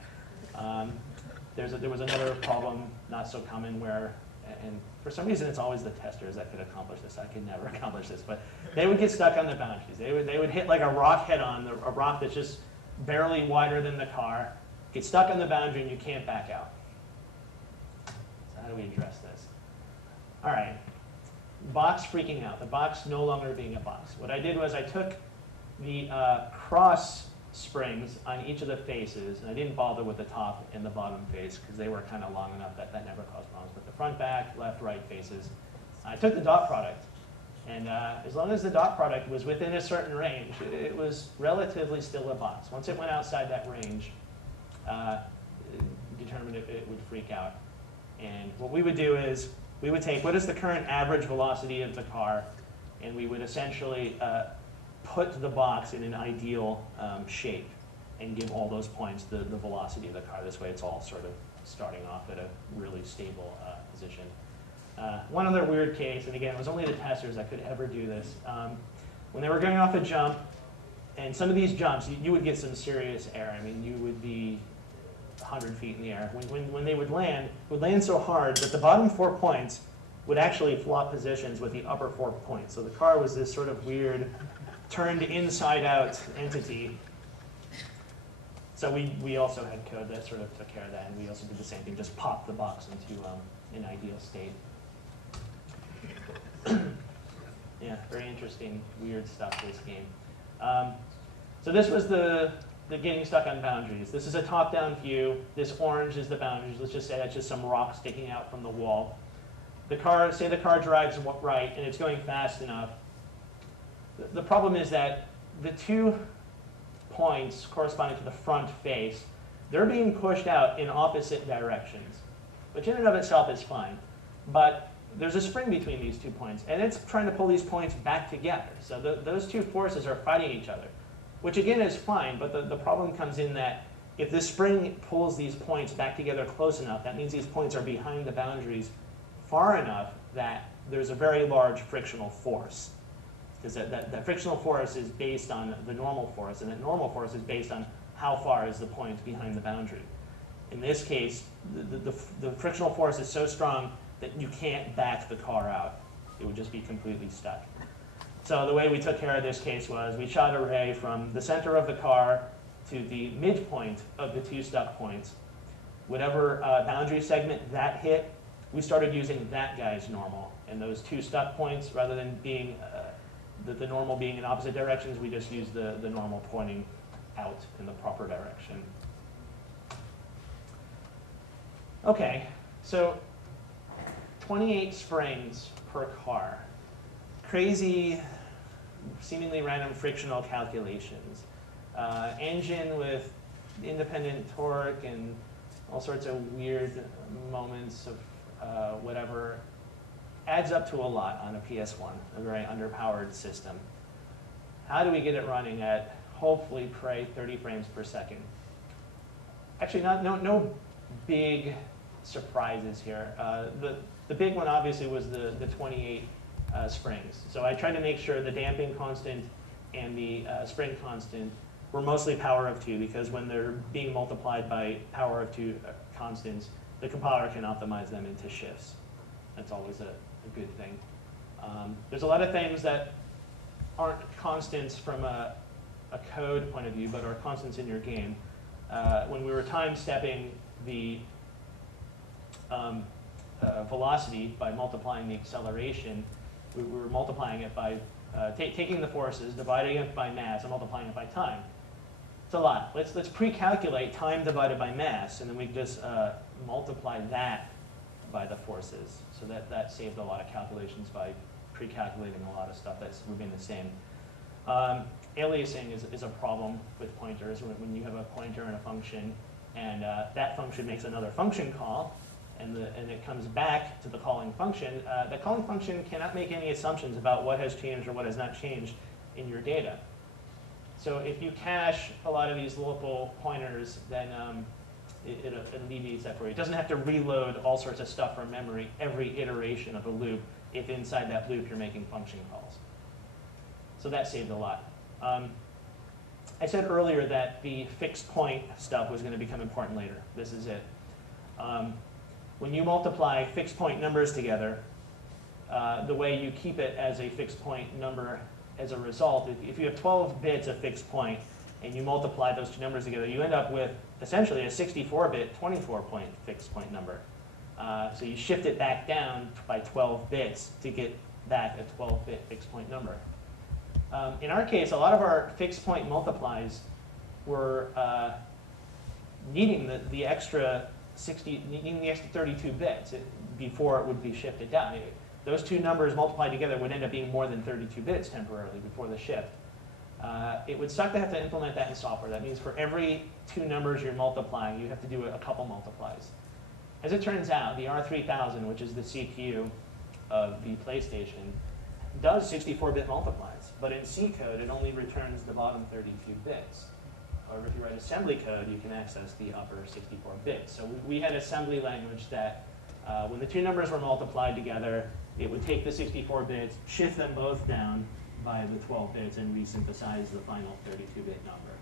There was another problem, not so common, where, and for some reason it's always the testers that could accomplish this. I could never accomplish this, but they would get stuck on the boundaries. They would hit like a rock head on, a rock that's just barely wider than the car, get stuck on the boundary, and you can't back out. So how do we address this? All right, box freaking out, the box no longer being a box. What I did was I took the cross springs on each of the faces, and I didn't bother with the top and the bottom face because they were kind of long enough that never caused problems. But the front, back, left, right faces, I took the dot product, and as long as the dot product was within a certain range, it was relatively still a box. Once it went outside that range, determined it would freak out. And what we would do is we would take what is the current average velocity of the car, and we would essentially put the box in an ideal shape and give all those points the velocity of the car. This way it's all sort of starting off at a really stable position. One other weird case, and again, it was only the testers that could ever do this. When they were going off a jump, and some of these jumps, you would get some serious air. I mean, you would be 100 feet in the air. When they would land, it would land so hard that the bottom 4 points would actually flop positions with the upper 4 points. So the car was this sort of weird, turned inside out entity. So we also had code that sort of took care of that, and we also did the same thing, just pop the box into an ideal state. Yeah, very interesting, weird stuff, this game. So this was the getting stuck on boundaries. This is a top-down view. This orange is the boundaries. Let's just say that's just some rock sticking out from the wall. The car, say the car drives right, and it's going fast enough. The problem is that the 2 points corresponding to the front face, they're being pushed out in opposite directions, which in and of itself is fine. But there's a spring between these 2 points, and it's trying to pull these points back together. So those 2 forces are fighting each other, which again is fine, but the problem comes in that if this spring pulls these points back together close enough, that means these points are behind the boundaries far enough that there's a very large frictional force. Because that frictional force is based on the normal force, and that normal force is based on how far is the point behind the boundary. In this case, the frictional force is so strong that you can't back the car out. It would just be completely stuck. So the way we took care of this case was we shot a ray from the center of the car to the midpoint of the 2 stuck points. Whatever boundary segment that hit, we started using that guy's normal. And those 2 stuck points, rather than being the normal being in opposite directions, we just used the normal pointing out in the proper direction. Okay, so 28 springs per car. Crazy, seemingly random frictional calculations. Engine with independent torque and all sorts of weird moments of whatever. Adds up to a lot on a PS1, a very underpowered system. How do we get it running at, hopefully, pray 30 frames per second? Actually, no big surprises here. The big one, obviously, was the 28 springs. So I tried to make sure the damping constant and the spring constant were mostly power of 2, because when they're being multiplied by power of 2 constants, the compiler can optimize them into shifts. That's always a good thing. There's a lot of things that aren't constants from a code point of view, but are constants in your game. When we were time-stepping the velocity by multiplying the acceleration, we were multiplying it by taking the forces, dividing it by mass, and multiplying it by time. It's a lot. Let's pre-calculate time divided by mass, and then we just multiply that by the forces. So that saved a lot of calculations by pre-calculating a lot of stuff that's remained the same. Aliasing is a problem with pointers when you have a pointer and a function, and that function makes another function call, and it comes back to the calling function. The calling function cannot make any assumptions about what has changed or what has not changed in your data. So if you cache a lot of these local pointers, then it alleviates that for you. It doesn't have to reload all sorts of stuff from memory every iteration of a loop if inside that loop you're making function calls. So that saved a lot. I said earlier that the fixed point stuff was going to become important later. This is it. When you multiply fixed point numbers together, the way you keep it as a fixed point number as a result, if you have 12 bits of fixed point and you multiply those 2 numbers together, you end up with essentially a 64-bit 24-point fixed point number. So you shift it back down by 12 bits to get back a 12-bit fixed point number. In our case, a lot of our fixed point multiplies were needing the extra 32 bits before it would be shifted down. Those 2 numbers multiplied together would end up being more than 32 bits temporarily before the shift. It would suck to have to implement that in software. That means for every 2 numbers you're multiplying, you have to do a couple multiplies. As it turns out, the R3000, which is the CPU of the PlayStation, does 64-bit multiplies. But in C code, it only returns the bottom 32 bits. However, if you write assembly code, you can access the upper 64 bits. So we had assembly language that when the 2 numbers were multiplied together, it would take the 64 bits, shift them both down by the 12 bits, and resynthesize the final 32-bit number.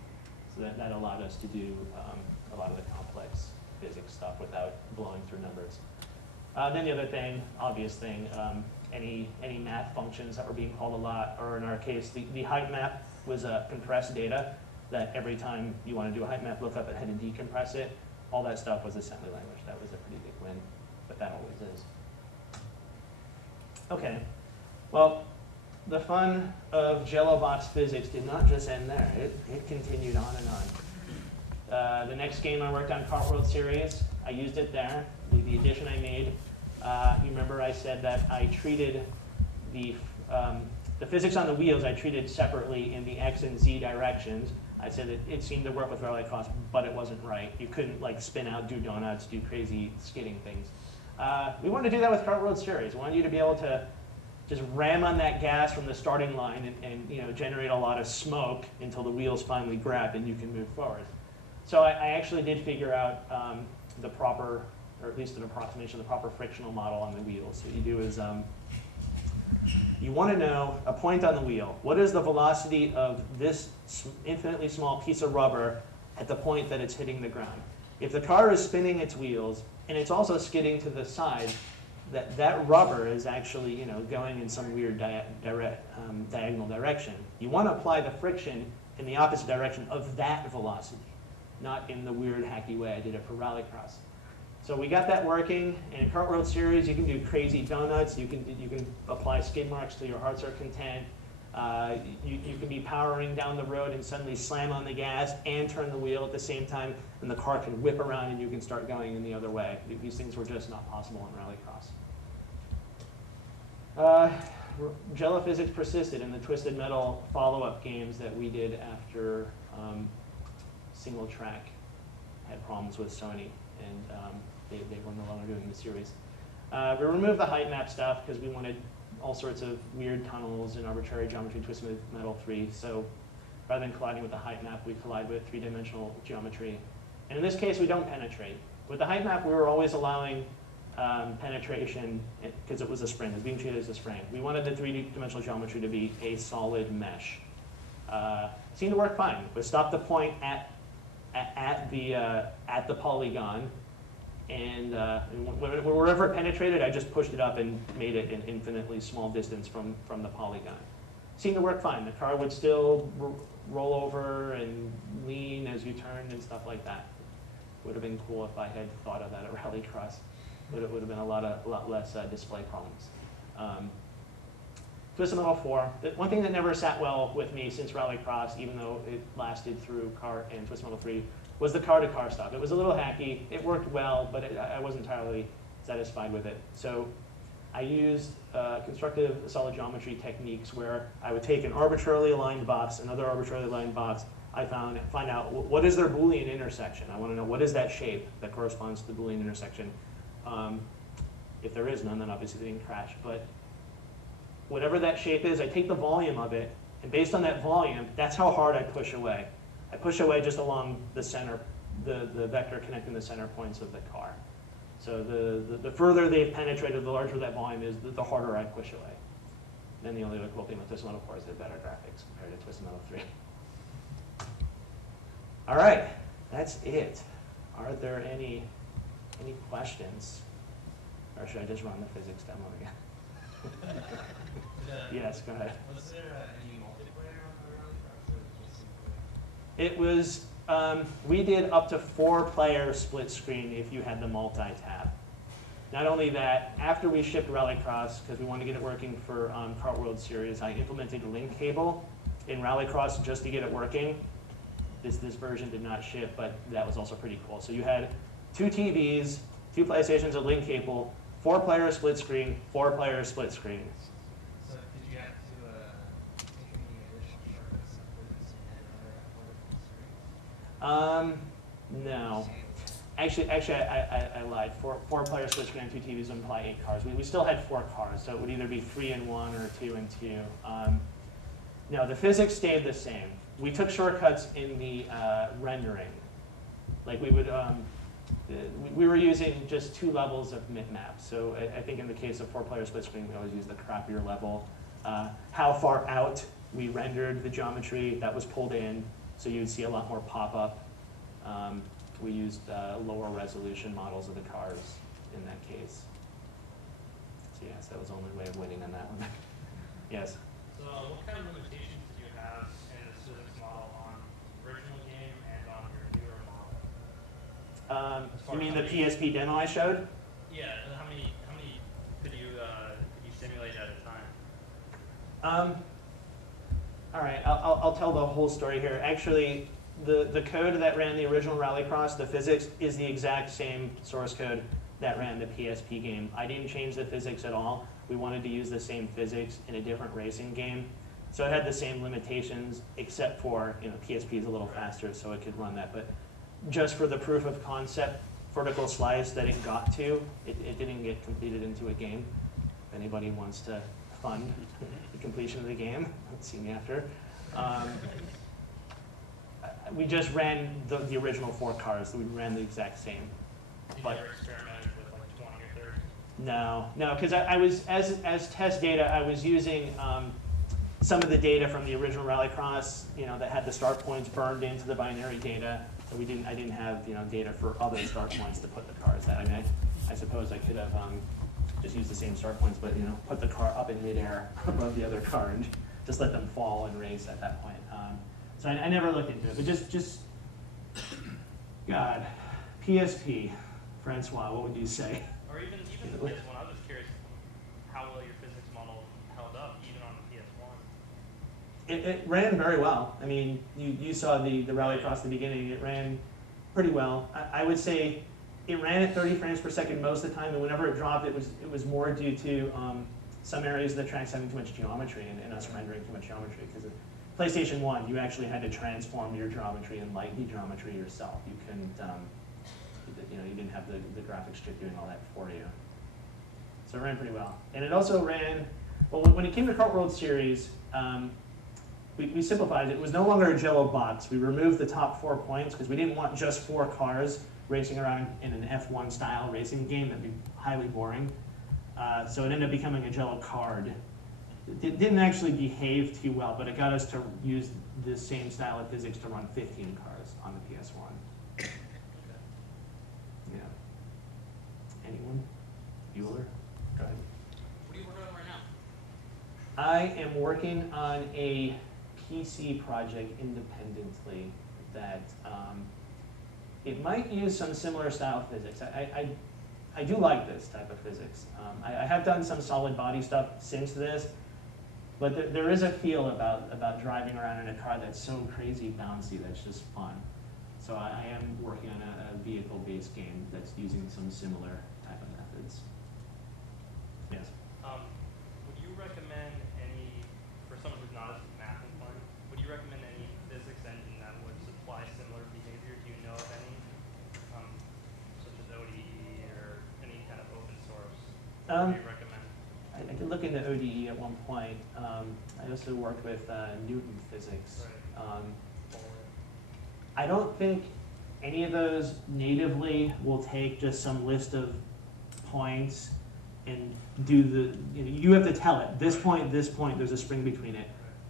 So that allowed us to do a lot of the complex physics stuff without blowing through numbers. Then the other thing, obvious thing, any math functions that were being called a lot, or in our case, the height map was compressed data. that every time you want to do a height map lookup, it had to decompress it. All that stuff was assembly language. That was a pretty big win, but that always is. Okay, well, the fun of Jello box physics did not just end there. It continued on and on. The next game I worked on, Kart World Series, I used it there. The addition I made, you remember I said that I treated the physics on the wheels I treated separately in the X and Z directions. I said that it seemed to work with rallycross, but it wasn't right. You couldn't like spin out, do donuts, do crazy skidding things. We wanted to do that with Kart World Series. We wanted you to be able to just ram on that gas from the starting line and you know, generate a lot of smoke until the wheels finally grab and you can move forward. So I actually did figure out the proper, or at least an approximation of the proper frictional model on the wheels. So what you do is you want to know a point on the wheel. What is the velocity of this infinitely small piece of rubber at the point that it's hitting the ground? If the car is spinning its wheels and it's also skidding to the side, that rubber is actually, you know, going in some weird diagonal direction. You want to apply the friction in the opposite direction of that velocity, not in the weird hacky way I did it for rallycross. So we got that working, and in Kart World Series you can do crazy donuts, you can apply skid marks till your hearts are content, you can be powering down the road and suddenly slam on the gas and turn the wheel at the same time, and the car can whip around and you can start going in the other way. These things were just not possible in rallycross. Jello physics persisted in the Twisted Metal follow-up games that we did after Single Track had problems with Sony, and they were no longer doing the series. We removed the height map stuff because we wanted all sorts of weird tunnels and arbitrary geometry in Twisted Metal 3. So rather than colliding with the height map, we collide with three-dimensional geometry. And in this case, we don't penetrate. With the height map, we were always allowing penetration because it was a spring. It was being treated as a spring. We wanted the three-dimensional geometry to be a solid mesh. Seemed to work fine. We stopped the point at the polygon, and wherever it penetrated, I just pushed it up and made it an infinitely small distance from the polygon. Seemed to work fine. The car would still roll over and lean as you turned and stuff like that. Would have been cool if I had thought of that at Rallycross. It would have been a lot less display problems. Twisted Metal 4. One thing that never sat well with me since Rallycross, even though it lasted through Kart and Twisted Metal 3, was the car-to-car stuff. It was a little hacky. It worked well, but I wasn't entirely satisfied with it. So I used constructive solid geometry techniques where I would take an arbitrarily aligned box, another arbitrarily aligned box. I find out what is their Boolean intersection. I want to know what is that shape that corresponds to the Boolean intersection. If there is none, then obviously they didn't crash. But whatever that shape is, I take the volume of it, and based on that volume, that's how hard I push away. I push away just along the center, the vector connecting the center points of the car. So the further they've penetrated, the larger that volume is, the harder I push away. Then the only other cool thing with Twisted Metal 4 is they have better graphics compared to Twisted Metal 3. All right, that's it. Are there any questions? Or should I just run the physics demo again? Yes, go ahead. Was there any multiplayer on the Rallycross, or just single player? It was, we did up to 4-player split screen if you had the multi-tab. Not only that, after we shipped Rallycross, because we wanted to get it working for Kart World Series, I implemented a link cable in Rallycross just to get it working. This version did not ship, but that was also pretty cool. So you had 2 TVs, 2 PlayStations, a link cable, 4-player split screen, 4-player split screen. So did you have to take any additional shortcuts for this and No. Actually, I lied. 4-player split screen and 2 TVs would imply 8 cars. We still had 4 cars, so it would either be 3 and 1 or 2 and 2. No, the physics stayed the same. We took shortcuts in the rendering. Like we were using just 2 levels of mip-map. So I think in the case of 4-player split screen, we always use the crappier level. How far out we rendered the geometry, that was pulled in, so you'd see a lot more pop-up. We used lower resolution models of the cars in that case. So yes, that was the only way of winning on that one. Yes? So what kind of limitations do you have in a physics model on original game and on your newer model? You mean the PSP demo I showed? Yeah. How many could you simulate at a time? All right, I'll tell the whole story here. Actually, the code that ran the original Rallycross, the physics, is the exact same source code that ran the PSP game. I didn't change the physics at all. We wanted to use the same physics in a different racing game. So it had the same limitations, except for, PSP is a little faster, so it could run that. But just for the proof of concept vertical slice that it got to, it didn't get completed into a game. If anybody wants to fund the completion of the game, see me after. We just ran the original 4 cars, so we ran the exact same. You But never experimented with like 20 or 30? no, because I was, as test data, I was using some of the data from the original Rallycross, that had the start points burned into the binary data. So I didn't have data for other start points to put the cars at. I mean, I suppose I could have just used the same start points, but put the car up in midair above the other car and just let them fall and race at that point. So I never looked into it, but just God, PSP, Francois, what would you say? Or even the PS1, I was just curious how well your physics model held up, even on the PS1. It ran very well. I mean, you saw the Rallycross at the beginning. It ran pretty well. I would say it ran at 30 frames per second most of the time, and whenever it dropped, it was more due to some areas of the tracks having too much geometry and us rendering too much geometry. Because PlayStation 1, you actually had to transform your geometry and light the geometry yourself. You couldn't, you didn't have the graphics chip doing all that for you. So it ran pretty well. And it also ran, well, when it came to Kart World Series, we simplified it. It was no longer a Jello box. We removed the top 4 points because we didn't want just 4 cars racing around in an F1 style racing game. That'd be highly boring. So it ended up becoming a Jello card. It didn't actually behave too well, but it got us to use the same style of physics to run 15 cars on the PS1. Yeah. Anyone? Bueller? Go ahead. What are you working on right now? I am working on a PC project independently that it might use some similar style physics. I do like this type of physics. I have done some solid body stuff since this, but there is a feel about driving around in a car that's so crazy bouncy that's just fun. So I am working on a vehicle-based game that's using some similar type of methods. Yes? Would you recommend for someone who's not as math inclined, would you recommend any physics engine that would supply similar behavior? Do you know of any, such as ODE or any kind of open source? What do you recommend? I did look into ODE at one point. I also worked with Newton physics. Right. I don't think any of those natively will take just some list of points and do you have to tell it, this point, there's a spring between it.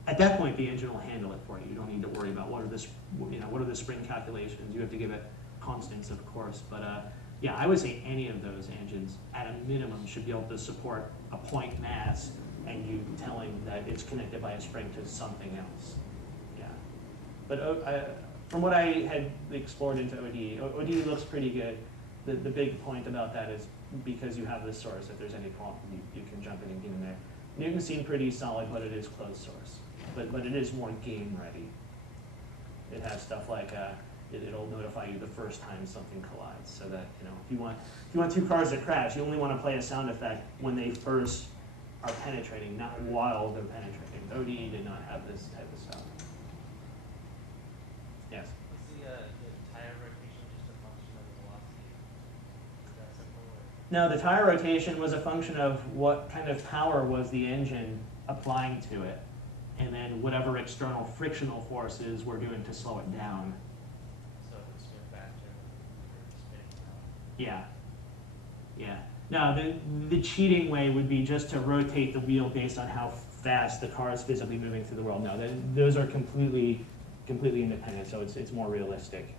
At that point, the engine will handle it for you. You don't need to worry about what are the spring calculations. You have to give it constants, of course. But yeah, I would say any of those engines, at a minimum, should be able to support a point mass and you telling that it's connected by a spring to something else. Yeah. But from what I had explored into ODE looks pretty good. The big point about that is because you have this source, if there's any problem, you can jump in and get in there. Newton seemed pretty solid, but it is closed source. But it is more game ready. It has stuff like it'll notify you the first time something collides, so that if you want 2 cars to crash, you only want to play a sound effect when they first are penetrating, not while they're penetrating. ODE did not have this type of stuff. Yes. Was the tire rotation just a function of the velocity? Is that simple? Or? No, the tire rotation was a function of what kind of power was the engine applying to it, and then whatever external frictional forces were doing to slow it down. So if it's spin faster, or spin out. Yeah. Yeah. No, the cheating way would be just to rotate the wheel based on how fast the car is physically moving through the world. No, those are completely independent, so it's more realistic.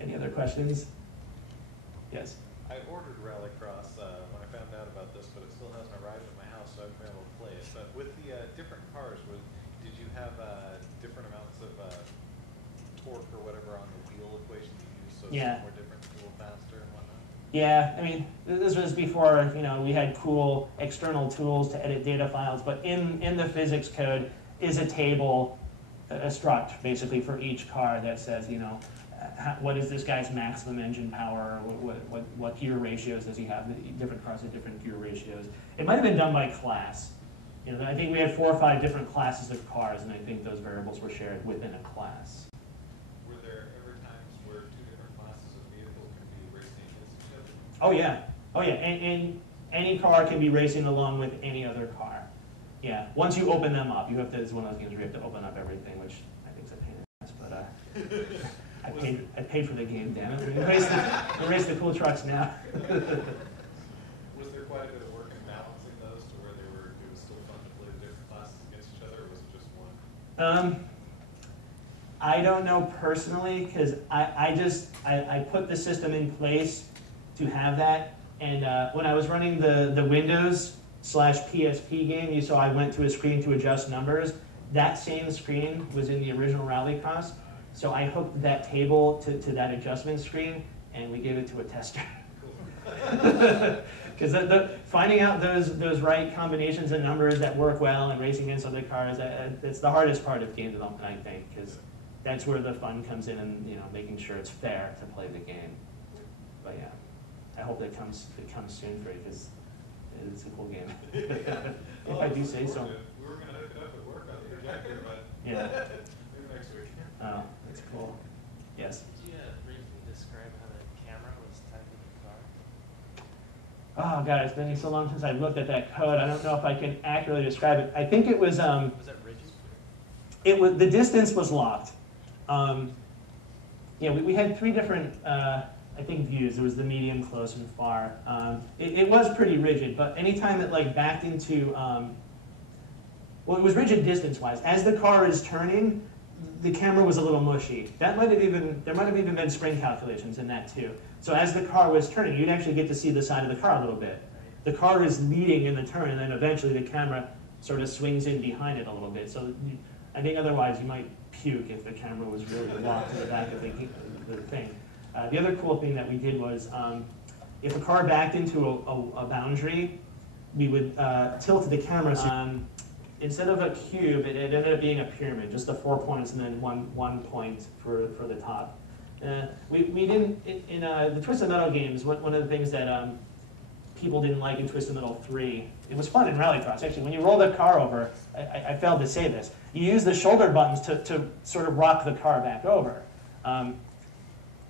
Any other questions? Yes. I ordered Rallycross when I found out about this, but it still hasn't arrived at my house, so I haven't been able to play it. But with the different cars, did you have different amounts of torque or whatever on the wheel equation you used, so Yeah. some were different to go faster and whatnot? Yeah, I mean, this was before, you know, we had cool external tools to edit data files, but in the physics code is a table, a struct, basically, for each car that says, you know, what is this guy's maximum engine power, what gear ratios does he have, different cars have different gear ratios. It might have been done by class. You know, I think we had 4 or 5 different classes of cars, and I think those variables were shared within a class. Were there ever times where 2 different classes of vehicles could be racing against each other? Oh yeah, oh yeah, and any car can be racing along with any other car. Yeah, once you open them up, you have to, it's one of those games where you have to open up everything, which I think is a pain in the ass, but I paid for the game, damn it. We race the cool trucks now. Was there quite a bit of work in balancing those to where it was still fun to play the different classes against each other, or was it just one? I don't know personally, because I put the system in place to have that, and when I was running the Windows/PSP game, you saw I went to a screen to adjust numbers. That same screen was in the original Rallycross, so I hooked that table to that adjustment screen, and we gave it to a tester. Because finding out those right combinations of numbers that work well and racing against other cars, it's the hardest part of game development, I think, because that's where the fun comes in, and you know, making sure it's fair to play the game. But yeah, I hope it comes soon for you, because it's a cool game. If I do say so. We were going to hook it up at work on the projector, but Yeah. maybe next week. Oh, that's cool. Yes. Could you briefly describe how the camera was tied to the car? Oh god, it's been so long since I've looked at that code. I don't know if I can accurately describe it. I think it was Was that rigid? the distance was locked. Yeah, we had 3 different I think views. There was the medium, close, and far. It was pretty rigid, but anytime it like backed into well, it was rigid distance-wise. As the car is turning, the camera was a little mushy. There might have even been spring calculations in that too. So as the car was turning, you'd actually get to see the side of the car a little bit. The car is leading in the turn, and then eventually the camera sort of swings in behind it a little bit. So I think otherwise you might puke if the camera was really locked to the back of the thing. The other cool thing that we did was if a car backed into a boundary, we would tilt the camera. So, instead of a cube, it ended up being a pyramid, just the 4 points and then one point for the top. We didn't, in the Twisted Metal games, one of the things that people didn't like in Twisted Metal 3, it was fun in Rallycross, actually. When you roll the car over, I failed to say this, you use the shoulder buttons to sort of rock the car back over.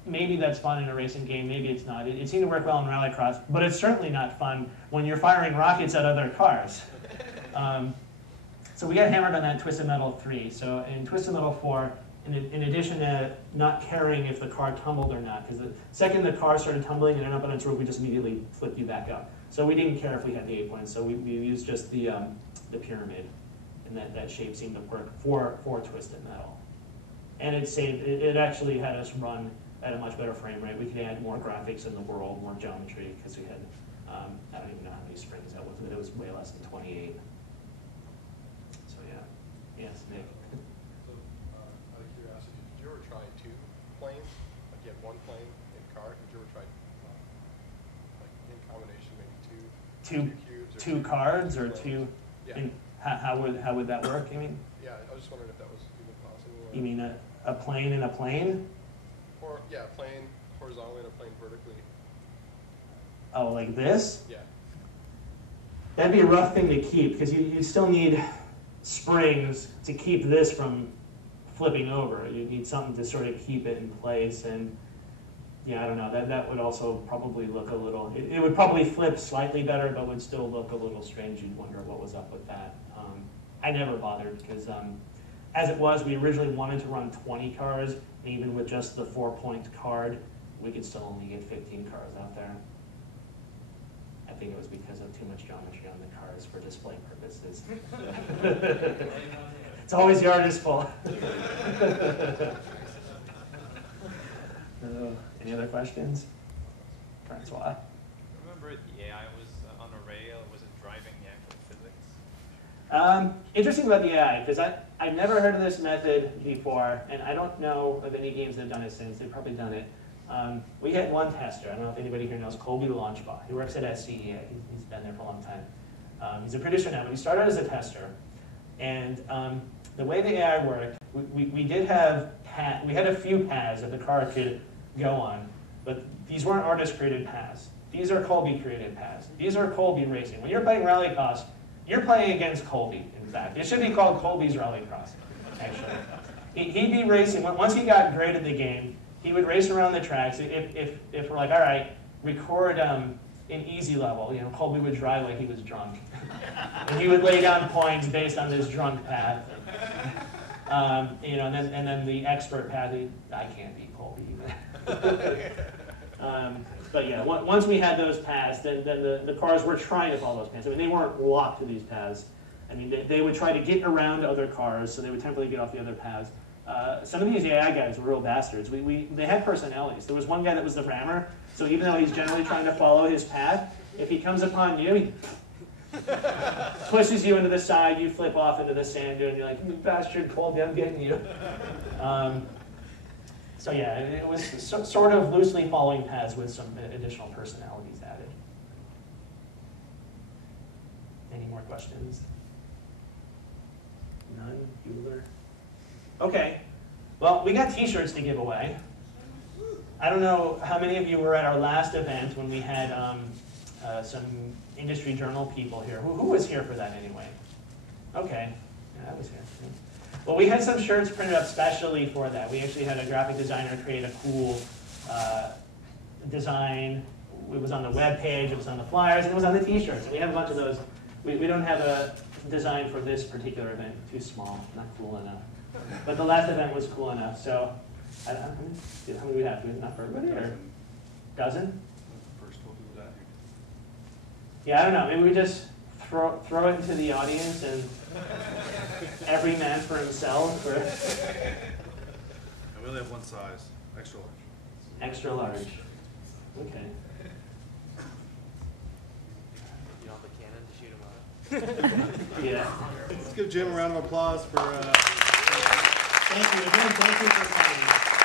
Maybe that's fun in a racing game, maybe it's not. It seemed to work well in Rallycross, but it's certainly not fun when you're firing rockets at other cars. So we got hammered on that in Twisted Metal 3. So in Twisted Metal 4, in addition to not caring if the car tumbled or not, because the second the car started tumbling and ended up on its roof, we just immediately flipped you back up. So we didn't care if we had the 8 points, so we used just the pyramid, and that shape seemed to work for Twisted Metal. And it actually had us run at a much better frame rate. We could add more graphics in the world, more geometry, because we had, I don't even know how many springs that was, but it was way less than 28. So yeah. Yes, Nick. So, out of curiosity, did you ever try 2 planes? Like you had 1 plane in car, did you ever try, like in combination, maybe two cubes? Or 2 cards or planes? 2, Yeah. and how would that work, you mean? Yeah, I was just wondering if that was even possible. Or, You mean a plane and a plane? Or, yeah, a plane horizontally and a plane vertically. Oh, like this? Yeah. That'd be a rough thing to keep, because you still need springs to keep this from flipping over. You need something to sort of keep it in place, and yeah, I don't know, that would also probably look a little, it would probably flip slightly better, but would still look a little strange. You'd wonder what was up with that. I never bothered, because as it was, we originally wanted to run 20 cars, and even with just the 4-point card, we could still only get 15 cars out there. I think it was because of too much geometry on the cars for display purposes. It's always the artist's fault. Any other questions? Francois? Remember the AI was on a rail, was it driving the actual physics? Interesting about the AI, because I've never heard of this method before, and I don't know of any games that have done it since. They've probably done it. We had one tester. I don't know if anybody here knows Colby Launchbaugh. He works at SCEA. He's been there for a long time. He's a producer now, but he started as a tester. And the way the AI worked, we did have we had a few paths that the car could go on, but these weren't artist-created paths. These are Colby-created paths. These are Colby racing. When you're playing Rallycross, you're playing against Colby, in fact. It should be called Colby's Rallycross, actually. He'd be racing. Once he got great at the game, he would race around the tracks. If we're like, all right, record an easy level, you know, Colby would drive like he was drunk. And he would lay down points based on this drunk path. You know, and then the expert path, I can't beat Colby. But yeah, once we had those paths, then the cars were trying to follow those paths. I mean, they weren't locked to these paths. I mean, they would try to get around other cars, so they would temporarily get off the other paths. Some of these AI guys were real bastards. They had personalities. There was one guy that was the rammer, so even though he's generally trying to follow his path, if he comes upon you, he pushes you into the side, you flip off into the sand dune, and you're like, you bastard, Colby, I'm getting you. So yeah, it was sort of loosely following paths with some additional personalities added. Any more questions? None? Bueller? Okay. Well, we got t-shirts to give away. I don't know how many of you were at our last event when we had some industry journal people here. Who was here for that anyway? Okay. Yeah, I was here. Well, we had some shirts printed up specially for that. We actually had a graphic designer create a cool design. It was on the web page, it was on the flyers, and it was on the t-shirts. We have a bunch of those. We don't have a design for this particular event. Too small, not cool enough. But the last event was cool enough. So, I don't know, how many do we have? Do we have enough for everybody? Or dozen? First 12 people down here. Yeah, I don't know. Maybe we just throw it into the audience and every man for himself. Or And we only have one size, extra large. extra large. Okay. You don't have a cannon to shoot him out. Yeah. Let's give Jim a round of applause for. Thank you again. Thank you for coming.